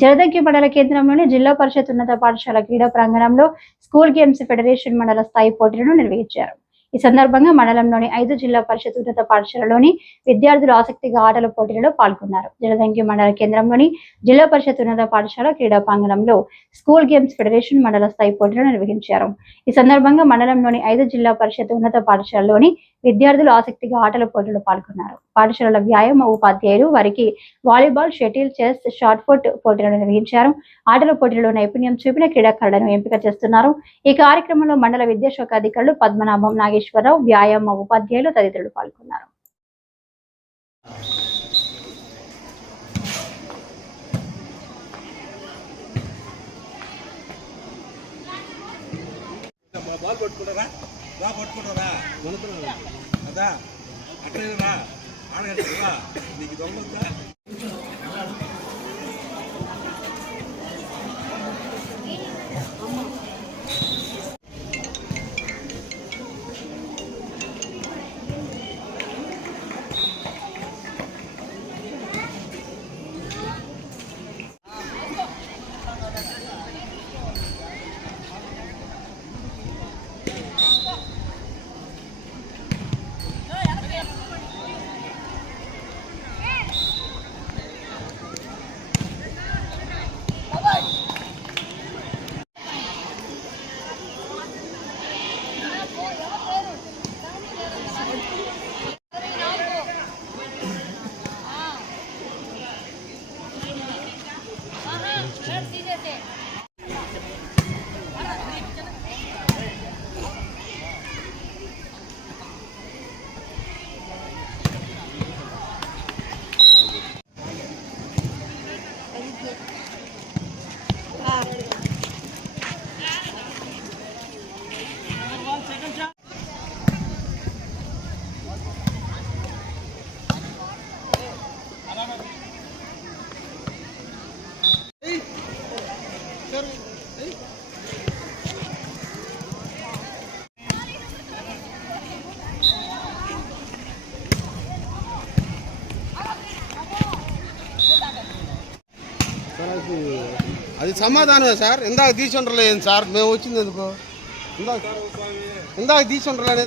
జలదంకి మండల కేంద్రంలోని జిల్లా పరిషత్ ఉన్నత పాఠశాల క్రీడా ప్రాంగణంలో స్కూల్ గేమ్స్ ఫెడరేషన్ మండల స్థాయి పోటీలను నిర్వహించారు. ఈ సందర్భంగా మండలంలోని 5 జిల్లా పరిషత్ ఉన్నత పాఠశాలలోని విద్యార్థులు ఆసక్తిగా ఆటల పోటీలలో పాల్గొన్నారు. జలదంకి మండల కేంద్రంలోని జిల్లా పరిషత్ ఉన్నత పాఠశాల క్రీడా ప్రాంగణంలో స్కూల్ గేమ్స్ ఫెడరేషన్ మండల స్థాయి పోటీలను నిర్వహించారు. ఈ సందర్భంగా మండలంలోని 5 జిల్లా పరిషత్ ఉన్నత పాఠశాలలోని విద్యార్థులు ఆసక్తిగా ఆటల పోటీలో పాల్గొన్నారు. పాఠశాలల వ్యాయామ ఉపాధ్యాయులు వారికి volleyball, shuttle, chess, shot put పోటీలను నిర్వహించారు. ఆటల పోటీలలో నైపుణ్యం చూపిన క్రీడాకారులను ఎంపిక చేస్తున్నారు. ఈ కార్యక్రమంలో మండల విద్యాశాఖ అధికారులు పద్మనాభం, నాగేశ్వరరావు, వ్యాయామ ఉపాధ్యాయులు తదితరులు పాల్గొన్నారు. అదా అట్లా ఆడగట్టరా నీకు దొంగ అది సమాధానమే సార్. ఇందాక తీసుండలేదు సార్, మేము వచ్చింది ఎందుకు ఇందాక తీసుండలేదు.